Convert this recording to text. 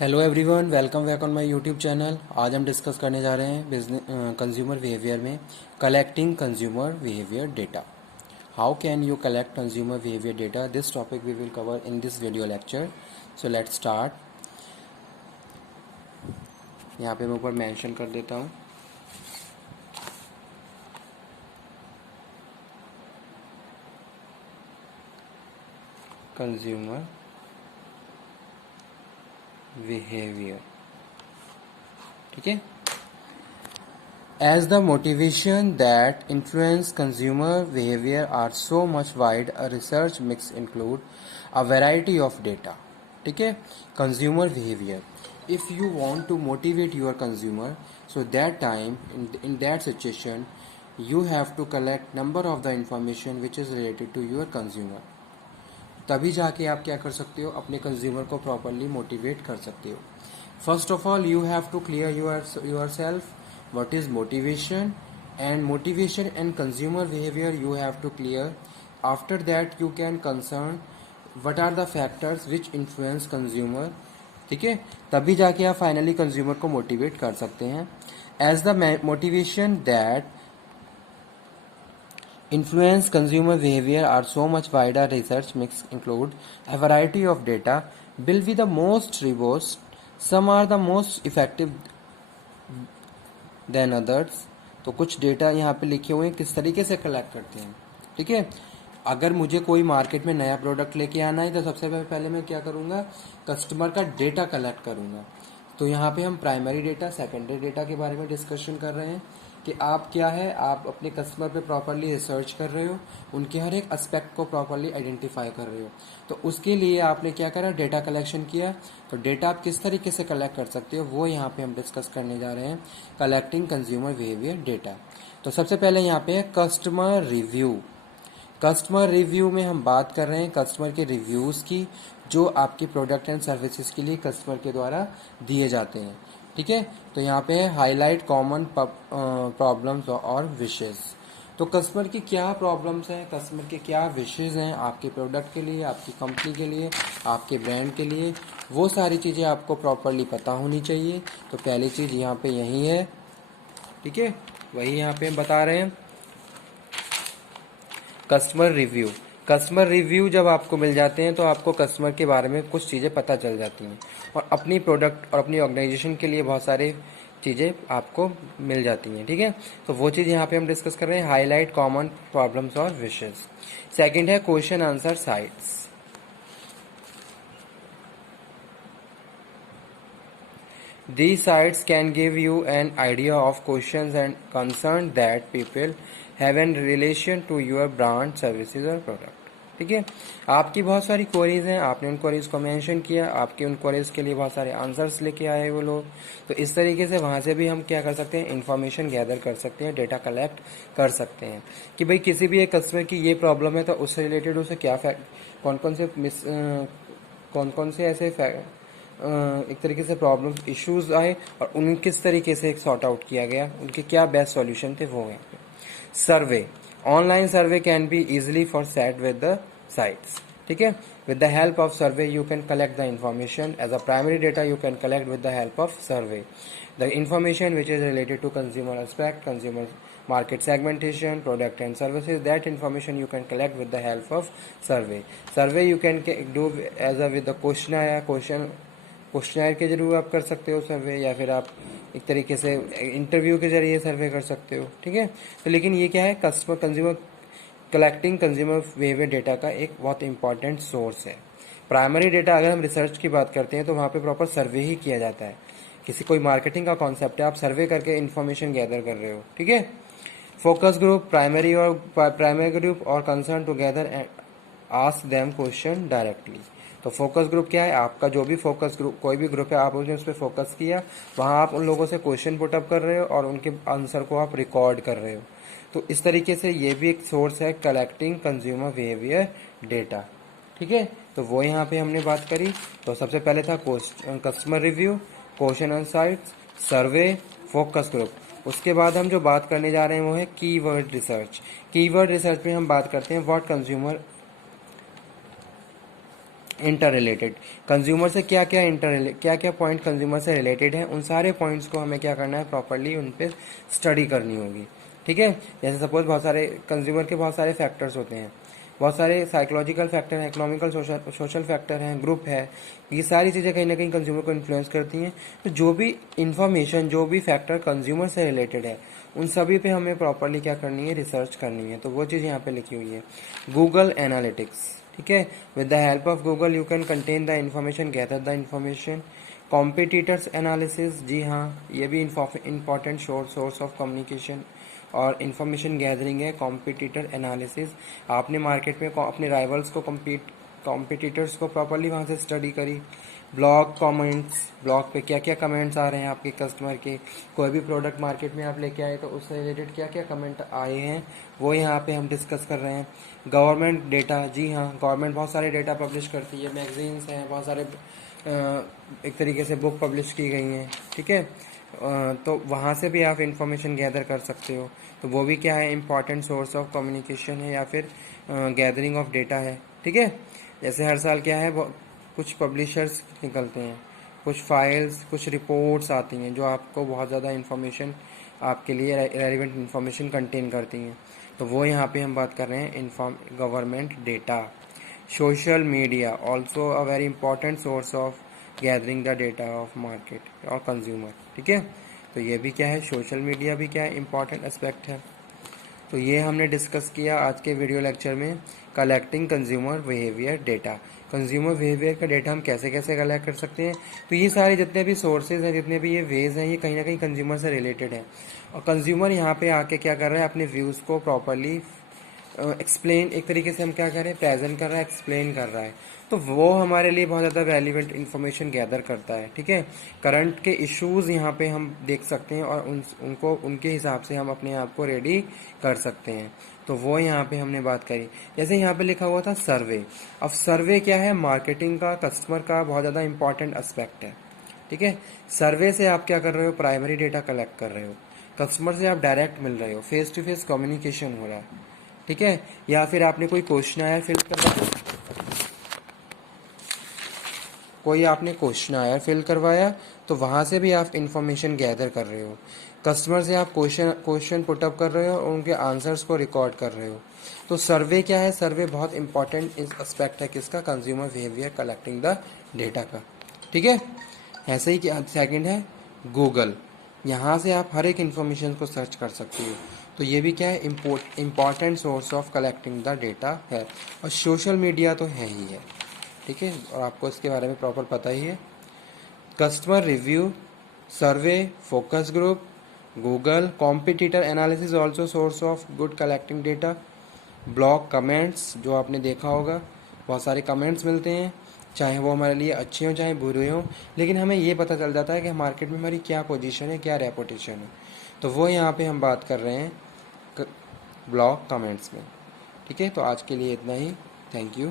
Hello everyone, welcome back on my YouTube channel. आज हम discuss करने जा रहे हैं बिजनेस कंज्यूमर बिहेवियर में collecting consumer behaviour data. How can you collect consumer behaviour data? This topic we will cover in this video lecture. So let's start. यहाँ पे मैं ऊपर मेंशन कर देता हूँ कंज्यूमर बिहेवियर। ठीक है। As the motivation that influence consumer behavior are so much wide, a research mix include a variety of data. ठीक है। Consumer behavior. If you want to motivate your consumer, so that time in that situation, you have to collect number of the information which is related to your consumer. तभी जाके आप क्या कर सकते हो, अपने कंज्यूमर को प्रॉपरली मोटिवेट कर सकते हो। First of all you have to clear yourself what is motivation and consumer behavior you have to clear. After that you can concern what are the factors which influence consumer. ठीक है, तभी जाके आप finally consumer को motivate कर सकते हैं। As the motivation that influence consumer behavior are so much wider, research mix include a variety of data will be the most robust, some are the most effective than others. तो कुछ data यहाँ पे लिखे हुए हैं किस तरीके से कलेक्ट करते हैं। ठीक है, अगर मुझे कोई मार्केट में नया प्रोडक्ट लेके आना है तो सबसे पहले मैं क्या करूँगा, कस्टमर का डेटा कलेक्ट करूँगा। तो यहाँ पे हम प्राइमरी डेटा, सेकेंडरी डेटा के बारे में डिस्कशन कर रहे हैं कि आप क्या है, आप अपने कस्टमर पे प्रॉपरली रिसर्च कर रहे हो, उनके हर एक एस्पेक्ट को प्रॉपरली आइडेंटिफाई कर रहे हो। तो उसके लिए आपने क्या करा, डेटा कलेक्शन किया। तो डेटा आप किस तरीके से कलेक्ट कर सकते हो वो यहाँ पे हम डिस्कस करने जा रहे हैं, कलेक्टिंग कंज्यूमर बिहेवियर डेटा। तो सबसे पहले यहाँ पे है कस्टमर रिव्यू। कस्टमर रिव्यू में हम बात कर रहे हैं कस्टमर के रिव्यूज़ की, जो आपके प्रोडक्ट एंड सर्विसेज के लिए कस्टमर के द्वारा दिए जाते हैं। ठीक है, तो यहाँ पे है हाईलाइट कॉमन प्रॉब्लम्स और विशेज़। तो कस्टमर की क्या प्रॉब्लम्स हैं, कस्टमर के क्या विशेज़ हैं आपके प्रोडक्ट के लिए, आपकी कंपनी के लिए, आपके ब्रांड के लिए, वो सारी चीज़ें आपको प्रॉपरली पता होनी चाहिए। तो पहली चीज़ यहाँ पे यही है। ठीक है, वही यहाँ पे हम बता रहे हैं कस्टमर रिव्यू। कस्टमर रिव्यू जब आपको मिल जाते हैं तो आपको कस्टमर के बारे में कुछ चीज़ें पता चल जाती हैं और अपनी प्रोडक्ट और अपनी ऑर्गेनाइजेशन के लिए बहुत सारी चीज़ें आपको मिल जाती हैं। ठीक है, तो वो चीज़ यहाँ पे हम डिस्कस कर रहे हैं, हाईलाइट कॉमन प्रॉब्लम्स और विशेष। सेकंड है question answer sites. These sites can give you an idea of questions and concerns that people have in relation to your brand, services or product. ठीक है, आपकी बहुत सारी क्वेरीज हैं, आपने उन क्वेरीज को मेंशन किया, आपके उन क्वेरीज के लिए बहुत सारे आंसर्स लेके आए वो लोग। तो इस तरीके से वहाँ से भी हम क्या कर सकते हैं, इन्फॉर्मेशन गैदर कर सकते हैं, डेटा कलेक्ट कर सकते हैं कि भाई किसी भी एक कस्टमर की ये प्रॉब्लम है तो उससे रिलेटेड उसे क्या कौन कौन से ऐसे एक तरीके से प्रॉब्लम इश्यूज आए और उन्हें किस तरीके से सॉर्ट आउट किया गया, उनके क्या बेस्ट सॉल्यूशन थे वो हैं। Survey, online survey can be easily for set with the sites. ठीक है, with the help of survey you can collect the information as a primary data you can collect with the help of survey the information which is related to consumer aspect, consumer market segmentation, product and services. That information you can collect with the help of survey you can do as a with the questioner के जरूर आप कर सकते हो सर्वे, या फिर आप एक तरीके से इंटरव्यू के जरिए सर्वे कर सकते हो। ठीक है, तो लेकिन ये क्या है, consumer collecting consumer behaviour data का एक बहुत इंपॉर्टेंट सोर्स है। प्राइमरी डेटा अगर हम रिसर्च की बात करते हैं तो वहाँ पे प्रॉपर सर्वे ही किया जाता है। किसी कोई मार्केटिंग का कॉन्सेप्ट है, आप सर्वे करके इन्फॉर्मेशन गैदर कर रहे हो। ठीक है, फोकस ग्रुप, प्राइमरी ग्रुप और concern together and ask them question directly. तो फोकस ग्रुप क्या है, आपका जो भी फोकस ग्रुप कोई भी ग्रुप है, आप उसने उस पर फोकस किया, वहाँ आप उन लोगों से क्वेश्चन पुटअप कर रहे हो और उनके आंसर को आप रिकॉर्ड कर रहे हो। तो इस तरीके से ये भी एक सोर्स है कलेक्टिंग कंज्यूमर बिहेवियर डेटा। ठीक है, तो वो यहाँ पे हमने बात करी। तो सबसे पहले था कस्टमर रिव्यू, क्वेश्चन इनसाइट्स, सर्वे, फोकस ग्रुप। उसके बाद हम जो बात करने जा रहे हैं वो है कीवर्ड रिसर्च। कीवर्ड रिसर्च में हम बात करते हैं what consumer inter related, consumer से क्या क्या पॉइंट कंज्यूमर से रिलेटेड है, उन सारे पॉइंट्स को हमें क्या करना है, प्रॉपरली उन पे स्टडी करनी होगी। ठीक है, जैसे सपोज बहुत सारे कंज्यूमर के बहुत सारे फैक्टर्स होते हैं, बहुत सारे साइकोलॉजिकल फैक्टर हैं, इकोनॉमिकल सोशल फैक्टर हैं, ग्रुप है, ये सारी चीज़ें कहीं ना कहीं कंज्यूमर को इन्फ्लुएंस करती हैं। तो जो भी इंफॉर्मेशन, जो भी फैक्टर कंज्यूमर से रिलेटेड है, उन सभी पे हमें प्रॉपरली क्या करनी है, रिसर्च करनी है। तो वो चीज़ यहाँ पे लिखी हुई है, गूगल एनालिटिक्स। ठीक है, with the help of Google you can contain the information, gather the information. Competitors analysis, जी हाँ, ये भी इंपॉर्टेंट सोर्स ऑफ कम्युनिकेशन और इन्फॉर्मेशन गैदरिंग है। कॉम्पिटिटर एनालिसिस, आपने मार्केट में अपने राइवल्स को कॉम्पिटिटर्स को प्रॉपरली वहाँ से स्टडी करी। ब्लॉग कमेंट्स, ब्लॉग पे क्या क्या कमेंट्स आ रहे हैं आपके कस्टमर के, कोई भी प्रोडक्ट मार्केट में आप लेके आए तो उससे रिलेटेड क्या क्या कमेंट आए हैं, वो यहाँ पे हम डिस्कस कर रहे हैं। गवर्नमेंट डेटा, जी हाँ, गवर्नमेंट बहुत सारे डेटा पब्लिश करती है, मैगजीन्स हैं, बहुत सारे एक तरीके से बुक पब्लिश की गई हैं। ठीक है, तो वहाँ से भी आप इंफॉर्मेशन गैदर कर सकते हो। तो वो भी क्या है, इंपॉर्टेंट सोर्स ऑफ कम्युनिकेशन है या फिर गैदरिंग ऑफ डेटा है। ठीक है, जैसे हर साल क्या है, कुछ पब्लिशर्स निकलते हैं, कुछ फाइल्स, कुछ रिपोर्ट्स आती हैं जो आपको बहुत ज़्यादा इन्फॉर्मेशन, आपके लिए रेलिवेंट इन्फॉर्मेशन कंटेन करती हैं। तो वो यहाँ पे हम बात कर रहे हैं government data. Social media also a very important source of gathering the data of market और कंज्यूमर। ठीक है, तो ये भी क्या है, सोशल मीडिया भी क्या है, इंपॉर्टेंट एस्पेक्ट है। तो ये हमने डिस्कस किया आज के वीडियो लेक्चर में, collecting consumer behaviour data. Consumer behaviour का डेटा हम कैसे कैसे कलेक्ट कर सकते हैं। तो ये सारे जितने भी सोर्सेज हैं, जितने भी ये वेज हैं, ये कहीं ना कहीं कंज्यूमर से रिलेटेड है। और कंज्यूमर यहाँ पे आके क्या कर रहा है, अपने व्यूज़ को प्रॉपरली एक्सप्लेन, एक तरीके से हम क्या कर रहे हैं, प्रेजेंट कर रहा है, एक्सप्लेन कर रहा है। तो वो हमारे लिए बहुत ज़्यादा वैल्यूएबल इन्फॉर्मेशन गैदर करता है। ठीक है, करंट के इश्यूज यहाँ पे हम देख सकते हैं और उनको उनके हिसाब से हम अपने आप को रेडी कर सकते हैं। तो वो यहाँ पे हमने बात करी। जैसे यहाँ पे लिखा हुआ था सर्वे। अब सर्वे क्या है, मार्केटिंग का, कस्टमर का बहुत ज़्यादा इंपॉर्टेंट एस्पेक्ट है। ठीक है, सर्वे से आप क्या कर रहे हो, प्राइमरी डेटा कलेक्ट कर रहे हो, कस्टमर से आप डायरेक्ट मिल रहे हो, फेस टू फेस कम्युनिकेशन हो रहा है। ठीक है, या फिर आपने कोई क्वेश्चनायर फिल करवाया, तो वहाँ से भी आप इंफॉर्मेशन गैदर कर रहे हो। कस्टमर से आप क्वेश्चन पुटअप कर रहे हो और उनके आंसर्स को रिकॉर्ड कर रहे हो। तो सर्वे क्या है, सर्वे बहुत इंपॉर्टेंट इस एस्पेक्ट है किसका, consumer behaviour collecting the data का। ठीक है, ऐसे ही क्या सेकंड है, गूगल। यहाँ से आप हर एक इन्फॉर्मेशन को सर्च कर सकते हो। तो ये भी क्या है, important source of collecting the data है। और सोशल मीडिया तो है ही है। ठीक है, और आपको इसके बारे में प्रॉपर पता ही है। Customer review, survey, focus group, Google, competitor analysis also source of good collecting data. Blog comments, जो आपने देखा होगा, बहुत सारे कमेंट्स मिलते हैं, चाहे वो हमारे लिए अच्छे हों चाहे बुरे हों, लेकिन हमें ये पता चल जाता है कि मार्केट में हमारी क्या पोजीशन है, क्या रेपुटेशन है। तो वो यहाँ पे हम बात कर रहे हैं ब्लॉग कमेंट्स में। ठीक है, तो आज के लिए इतना ही। Thank you.